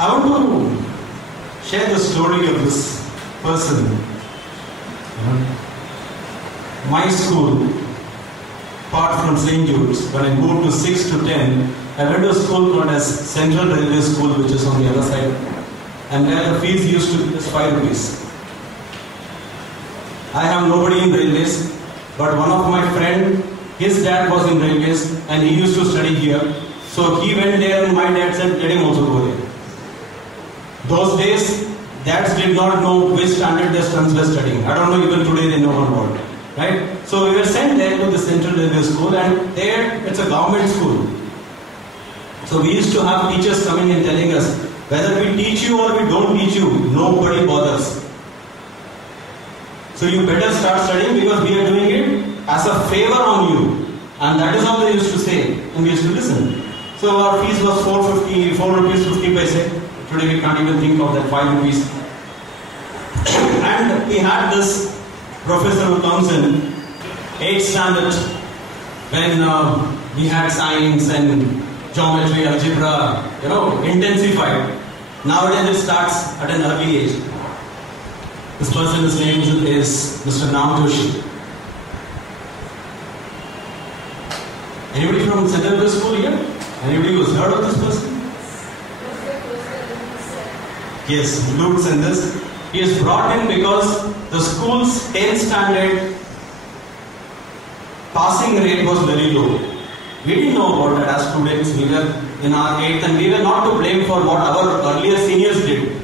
I want to share the story of this person. My school, apart from St. Jude's, when I moved to 6 to 10, I went to a school called as Central Railway School, which is on the other side. And there the fees used to be just 5 rupees. I have nobody in railways, but one of my friend, his dad was in railways and he used to study here. So he went there and my dad said, let him also go there. Those days, dads did not know which standard their sons were studying. I don't know, even today they know about it. Right? So we were sent there to the Central Railway School, and there it's a government school. So we used to have teachers coming and telling us, whether we teach you or we don't teach you, nobody bothers. So you better start studying because we are doing it as a favor on you. And that is how they used to say, and we used to listen. So our fees was 4 rupees 50 paise. Today we can't even think of that 5 rupees. And we had this professor who comes in 8th standard when we had science and geometry, algebra, intensified. Nowadays it starts at an early age. This person's name is Mr. Nam Joshi. Anybody from Central Railway School here? Anybody who's heard of this person? Yes, Lutz in this. He is brought in because the school's 10th standard passing rate was very low. We didn't know about that as students. We were in our 8th and we were not to blame for what our earlier seniors did.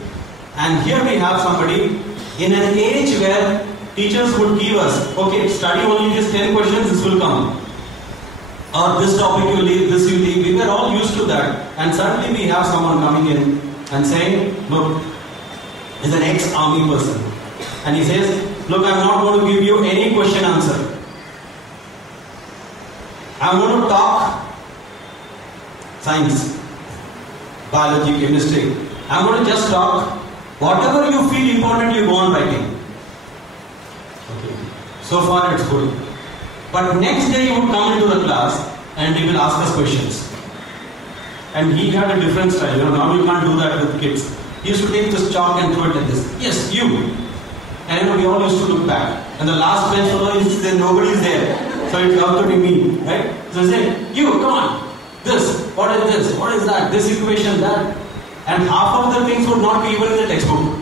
And here we have somebody in an age where teachers would give us, okay, study only these 10 questions, this will come. Or this topic you leave, this you leave. We were all used to that. And suddenly we have someone coming in and saying, look, he's an ex-army person. And he says, look, I'm not going to give you any question answer. I'm going to talk science, biology, chemistry. I'm going to just talk. Whatever you feel important, you go on writing. Okay. So far it's good. But next day he would come into the class and he will ask us questions. And he had a different style. Now you can't do that with kids. He used to take this chalk and throw it like this. Yes, you. And we all used to look back. And the last bench fellow used to say, nobody's there. So it's got to be me. Right? So he said, you, come on. This, what is this? What is that? This equation, that. And half of the things would not be even in the textbook.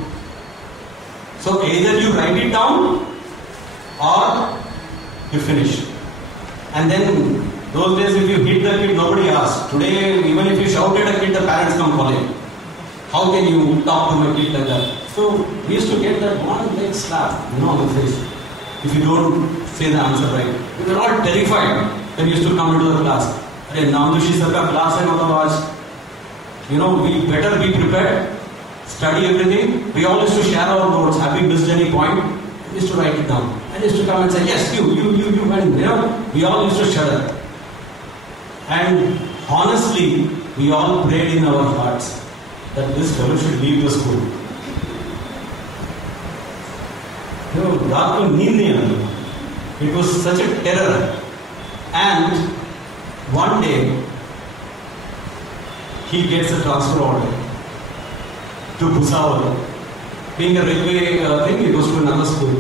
So either you write it down or you finish. And then those days if you hit the kid, nobody asks. Today, even if you shout at a kid, the parents come calling. How can you talk to my kid like that? So we used to get that one big slap, on the face. If you don't say the answer right. We were all terrified when we used to come into the class. Arey, Nam Joshi sir ka class hai matlab aaj. We better be prepared, study everything. We all used to share our notes. Have we missed any point? We used to write it down. And used to come and say, yes, you, and we all used to shudder. And honestly, we all prayed in our hearts that this fellow should leave the school. It was such a terror. And one day, he gets a transfer order to Bhusawal. Being a railway thing, he goes to another school.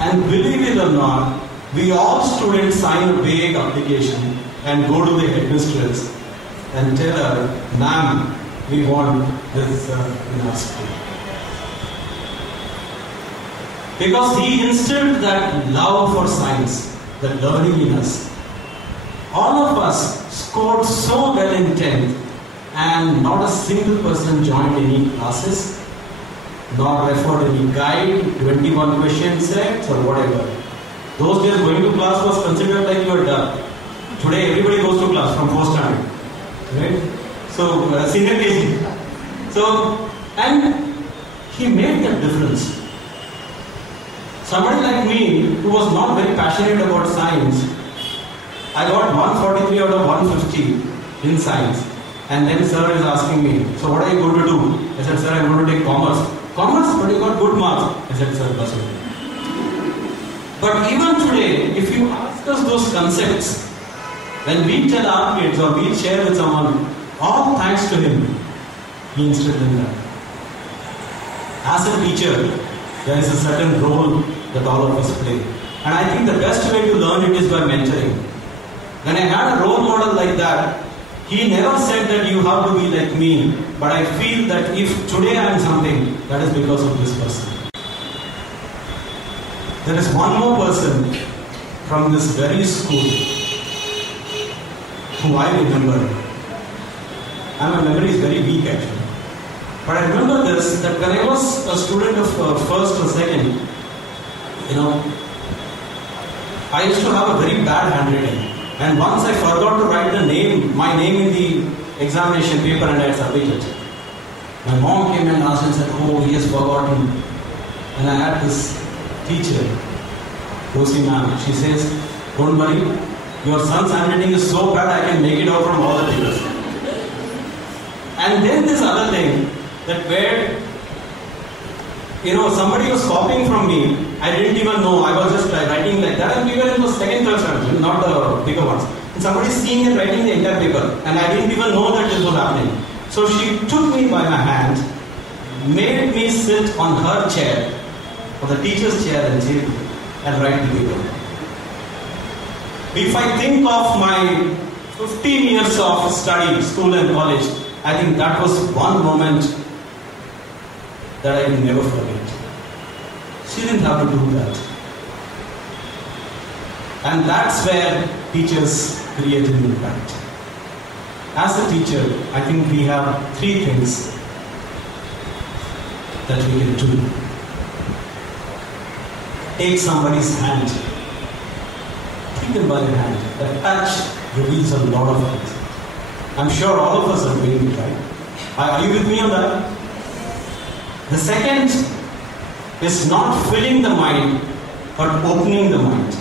And believe it or not, we all students sign a vague application and go to the headmistress and tell her, ma'am, we want this in our school. Because he instilled that love for science, that learning in us. All of us scored so well in 10th and not a single person joined any classes, nor referred any guide, 21 question sets or whatever. Those days going to class was considered like you were done. Today everybody goes to class from 4th standard. Right? So, senior KG. So, and he made that difference. Somebody like me, who was not very passionate about science, I got 143 out of 150 in science. And then sir is asking me, so what are you going to do? I said, sir, I'm going to take commerce. Commerce? But you got good marks. I said, sir, that's okay. But even today, if you ask us those concepts, when we tell our kids or we share with someone, all thanks to him. he instilled in that. As a teacher, there is a certain role that all of us play. And I think the best way to learn it is by mentoring. When I had a role model like that, he never said that you have to be like me, but I feel that if today I am something, that is because of this person. There is one more person from this very school who I remember. And my memory is very weak actually. But I remember this, that when I was a student of first or second, I used to have a very bad handwriting. And once I forgot to write my name in the examination paper and I had submitted. My mom came and asked and said, oh, he has forgotten. And I had this teacher, Rosie ma'am, she says, don't worry, your son's handwriting is so bad I can make it out from all the papers. And then this other thing, that where, somebody was copying from me, I didn't even know, I was just writing like that, and we were in the second, third standard, not the bigger ones. And somebody seeing and writing the entire paper, and I didn't even know that this was happening. So she took me by my hand, made me sit on her chair, or the teacher's chair, and write the paper. If I think of my 15 years of study, school and college, I think that was one moment that I will never forget. She didn't have to do that. And that's where teachers create an impact. As a teacher, I think we have three things that we can do. Take somebody's hand. Take them by the hand. That touch reveals a lot of things. I'm sure all of us are doing it, right? Are you with me on that? The second is not filling the mind, but opening the mind.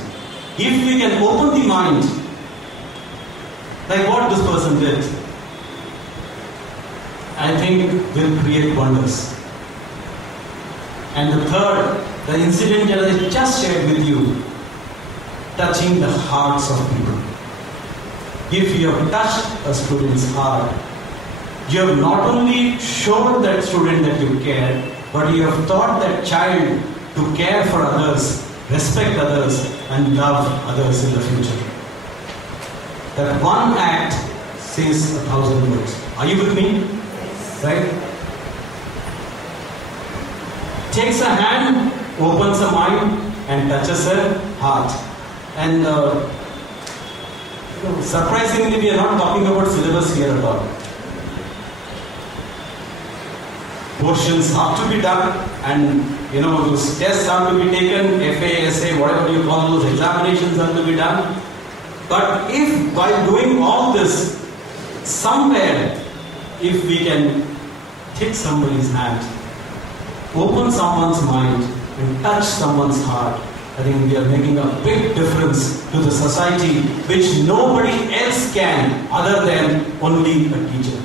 If we can open the mind, like what this person did, I think will create wonders. And the third, the incident that I just shared with you, touching the hearts of people. If you have touched a student's heart, you have not only shown that student that you care, but you have taught that child to care for others, respect others, and love others in the future. That one act says 1,000 words. Are you with me? Right? Takes a hand, opens a mind, and touches a heart. And surprisingly, we are not talking about syllabus here at all. Portions have to be done, and those tests have to be taken, FA, SA, whatever you call those examinations have to be done. But if by doing all this, somewhere, if we can take somebody's hand, open someone's mind, and touch someone's heart, I think we are making a big difference to the society, which nobody else can other than only a teacher.